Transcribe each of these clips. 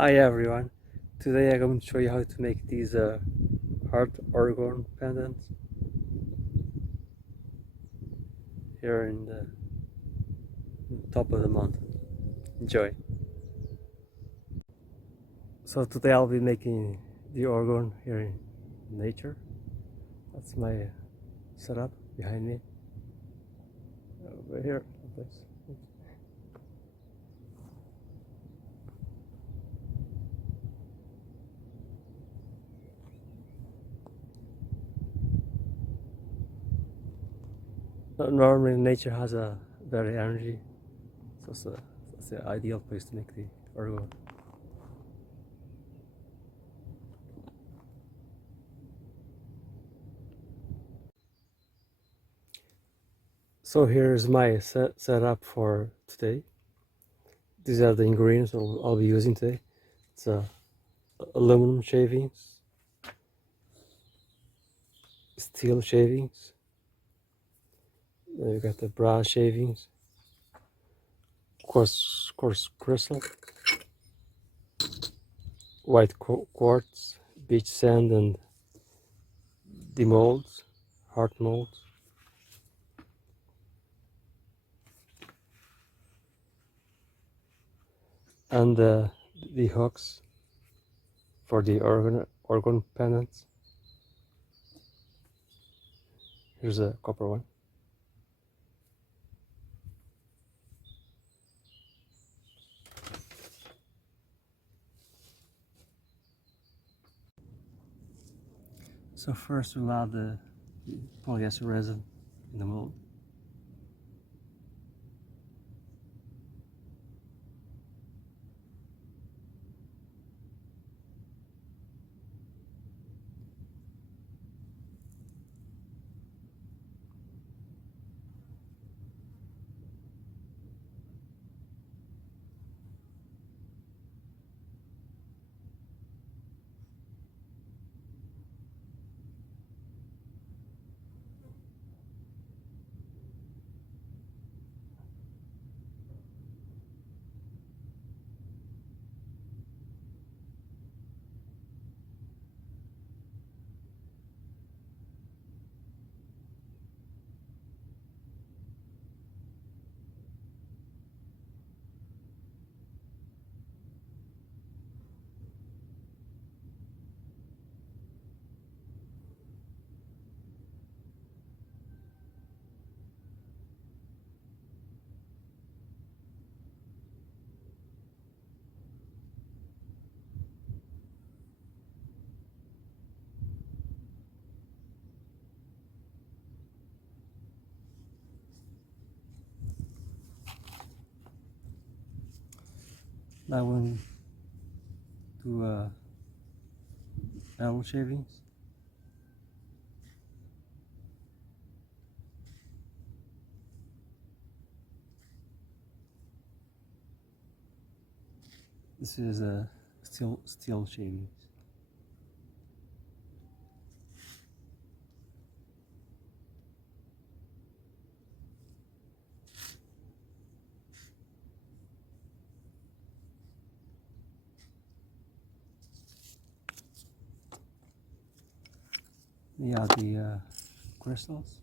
Hi everyone. Today I'm going to show you how to make these heart organ pendants here in the top of the mountain. Enjoy. So today I'll be making the organ here in nature. That's my setup behind me. Over here. This. Normally nature has a very energy, so it's the ideal place to make the organ. So here's my setup for today. These are the ingredients I'll be using today. It's aluminum shavings, steel shavings, then you got the brass shavings, coarse crystal, white quartz, beach sand, and the molds, heart molds. And the hooks for the organ pendants. Here's a copper one. So first we'll add the polyester resin in the mold. Now we'll do metal shavings. This is a steel shavings. We add the crystals.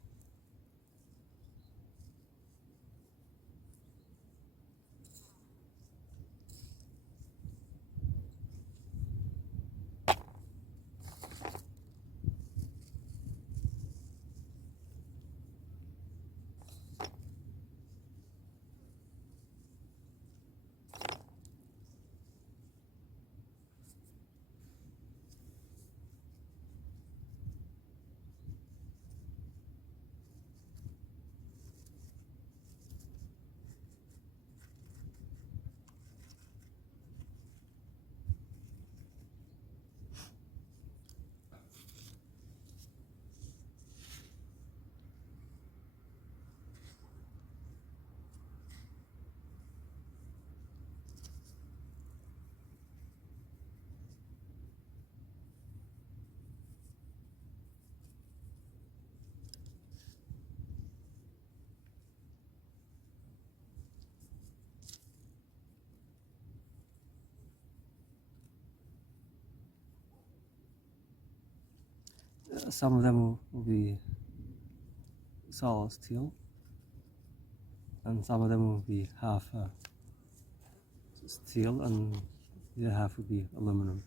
Some of them will be solid steel, and some of them will be half steel, and the other half will be aluminum.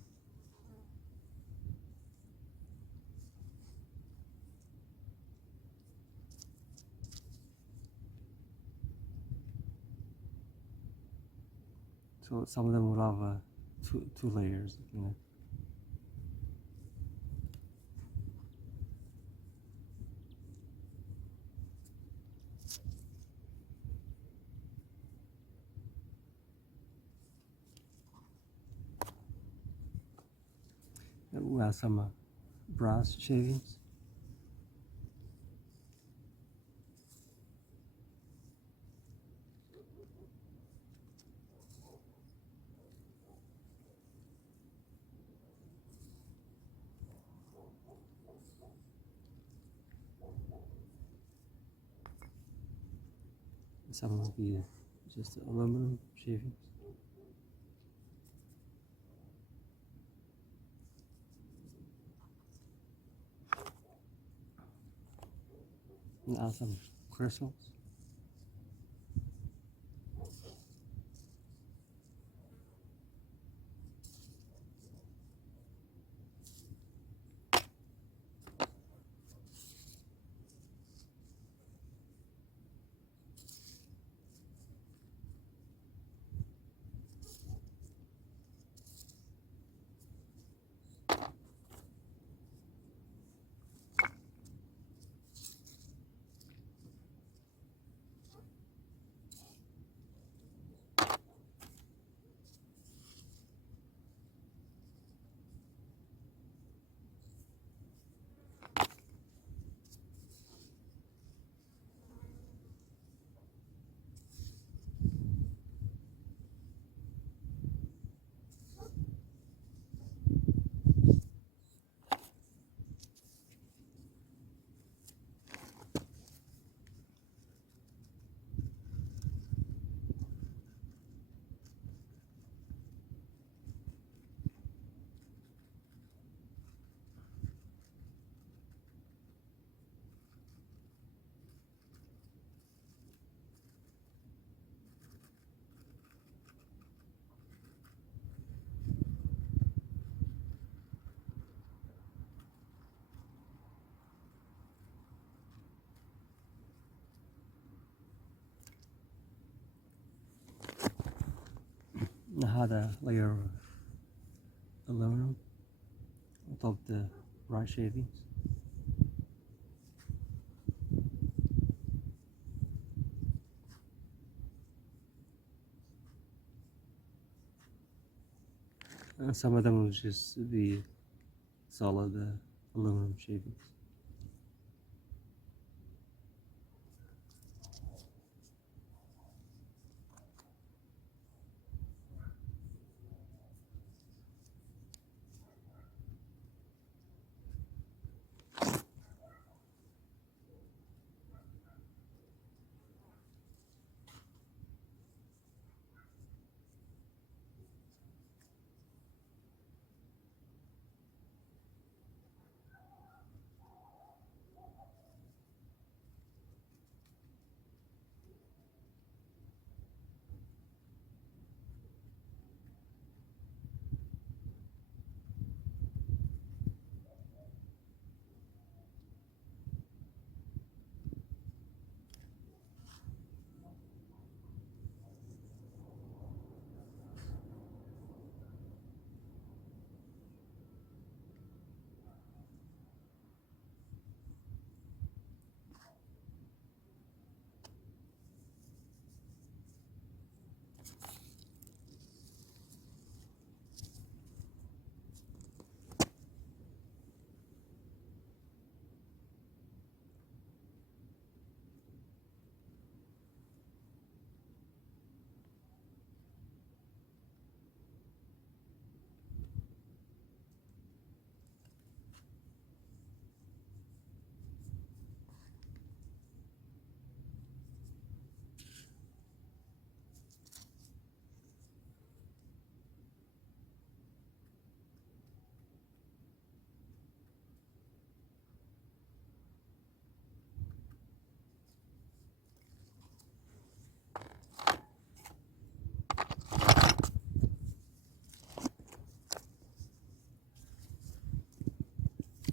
So some of them will have two layers, you know. We have some brass shavings. Some will be just aluminum shavings. And add some crystals. I had a layer of aluminum on top of the brass shavings. And some of them will just be solid aluminum shavings.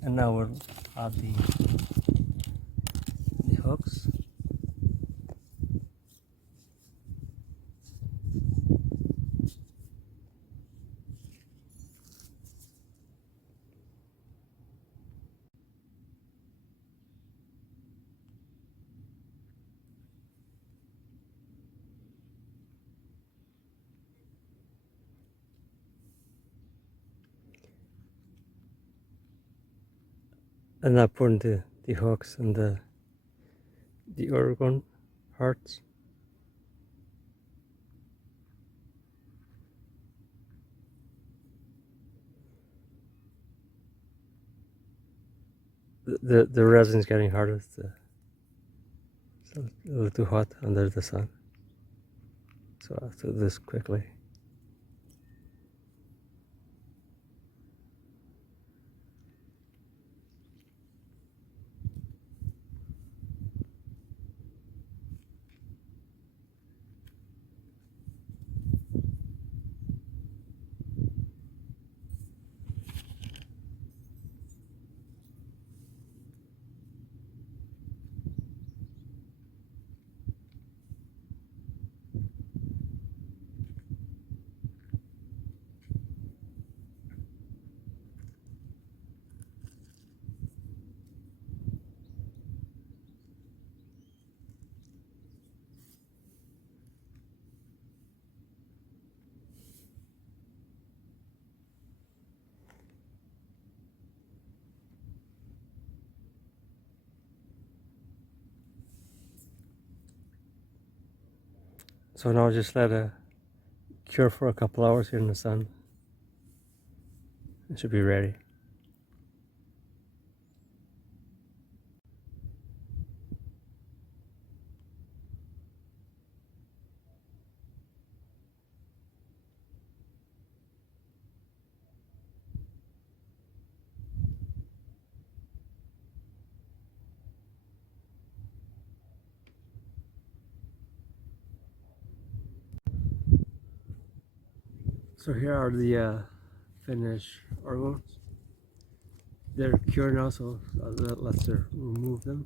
And now we'll add the hooks. And now putting the hooks and the organ hearts. The resin's getting harder. It's a little too hot under the sun. So I have to do this quickly. So now just let it cure for a couple hours here in the sun. It should be ready. So here are the finished organs. They're cured now, so let's remove them.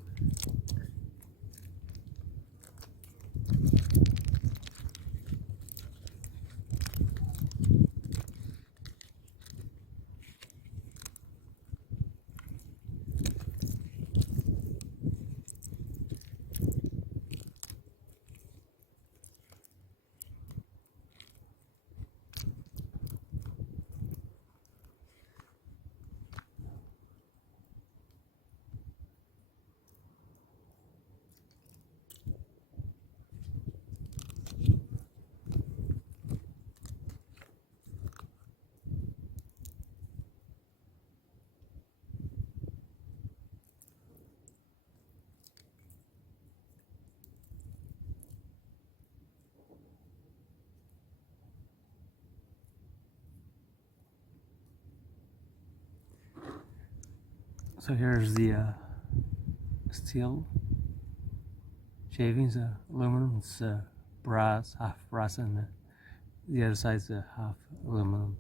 So here's the steel shavings, aluminum. It's brass, half brass, and the other side's half aluminum.